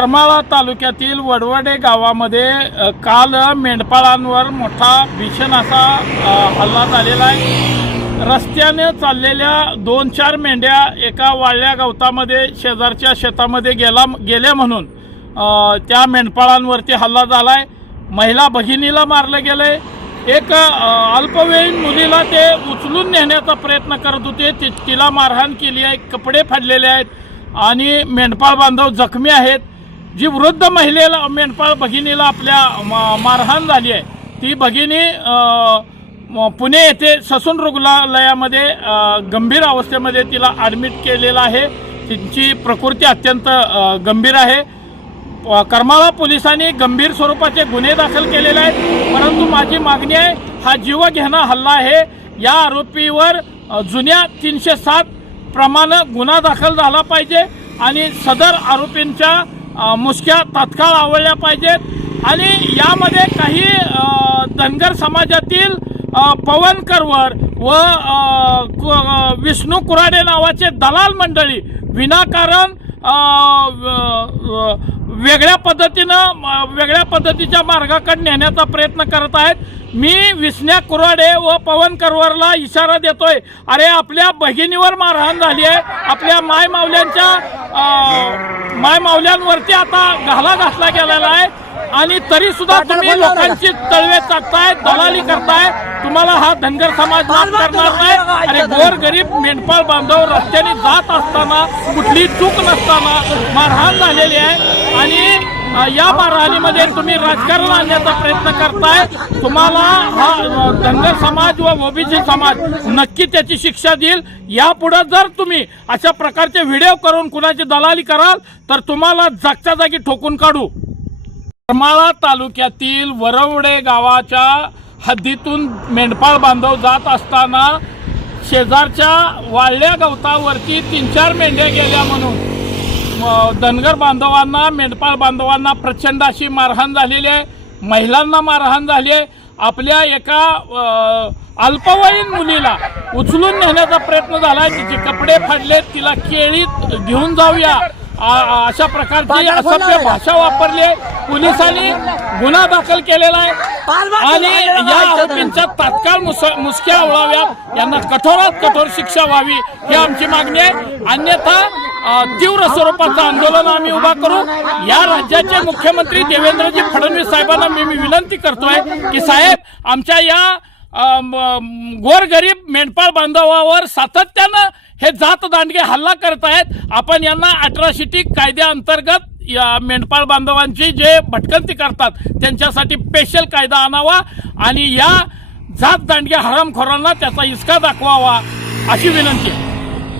करमाळा तालुक्यातील वडवडे गावामध्ये काल मेंढपाळांवर मोठा भीषण असा हल्ला झालेला आहे। रस्त्याने चाललेल्या 2-4 मेंढ्या एका वाळल्या गवतामध्ये शेजारच्या शेतामध्ये गेल्या म्हणून त्या मेंढपाळांवरती हल्ला झालाय। महिला भगिनीला मारलं गेलंय। एक अल्पवयीन मुलीला ते उचलून नेण्याचा प्रयत्न करत होते, तिला मारहाण केली आहे, कपडे फाडलेले आहेत आणि मेंढपाळ बांधव जखमी आहेत। जी वृद्ध महिलेला मेंढपाळ भगिनीला आपल्या मारहाण झाली आहे ती भगिनी पुणे येथे ससून रुग्णालयामध्ये गंभीर अवस्थेमध्ये तिला ॲडमिट केलेलं आहे। तिची प्रकृती अत्यंत गंभीर आहे। करमाळा पोलिसांनी गंभीर स्वरूपाचे गुन्हे दाखल केलेले आहेत, परंतु माझी मागणी आहे हा जीवघेणा हल्ला आहे। या आरोपीवर जुन्या 307 प्रमाणे गुन्हा दाखल झाला पाहिजे आणि सदर आरोपींच्या मुसक्या तात्काळ आवळल्या पाहिजेत आणि यामध्ये काही धनगर समाजातील पवन करवर व विष्णू कुराडे नावाचे दलाल मंडळी विनाकारण वेगळ्या पद्धतीच्या मार्गाकडे नेण्याचा प्रयत्न करत आहेत। मी विष्णू कुराडे व पवन करवरला इशारा देतोय, अरे आपल्या भगिनीवर मारहाण झाली आहे, आपल्या मायमावल्यांवरती आता घाला घातला गेलेला आहे आणि तरी सुद्धा तुम्ही लोकांची तळवे चाटताय, दलाली करताय। तुम्हाला हा धनगर समाज माफ करणार नाही। आणि गोरगरीब मेंढपाळ बांधव रस्त्याने जात असताना कुठली चूक नसताना मारहाण झालेली आहे आणि या मारहाणीमध्ये तुम्ही राजकारण आणण्याचा प्रयत्न करताय। तुम्हाला हा धनगर समाज व ओबीसी समाज नक्की त्याची शिक्षा देईल। यापुढे जर तुम्ही अशा प्रकारचे व्हिडिओ करून कुणाची दलाली कराल तर तुम्हाला जागच्या जागी ठोकून काढू। करमाळा तालुक्यातील वरवडे गावाच्या हद्दीतून मेंढपाळ बांधव जात असताना शेजारच्या वाळल्या गवतावरती 3-4 मेंढ्या गेल्या म्हणून धनगर बांधवांना मेंढपाळ बांधवांना प्रचंड अशी मारहाण झालेली आहे। महिलांना मारहाण झाली आहे। आपल्या एका अल्पवयीन मुलीला उचलून नेण्याचा प्रयत्न झाला, तिचे कपडे फाडले, तिला केळीत घेऊन जाऊया अशा प्रकारची असभ्य भाषा वापरली। पोलिसांनी गुन्हा दाखल केलेला आहे आणि या आरोपींच्या तात्काळ मुसक्या आवळाव्यात, यांना कठोरात कठोर शिक्षा व्हावी ही आमची मागणी आहे। अन्यथा तीव्र स्वरूपाचं आंदोलन आम्ही उभा करू। या राज्याचे मुख्यमंत्री देवेंद्रजी फडणवीस साहेबांना मी विनंती करतोय की साहेब, आमच्या या गोरगरीब मेंढपाळ बांधवावर सातत्यानं हे जात दांडगे हल्ला करत आहेत। आपण यांना अॅट्रॉसिटी कायद्याअंतर्गत या मेंढपाळ बांधवांची जे भटकंती करतात त्यांच्यासाठी स्पेशल कायदा आणावा आणि या जात दांडगे हरामखोरांना त्याचा हिसका दाखवावा अशी विनंती आहे।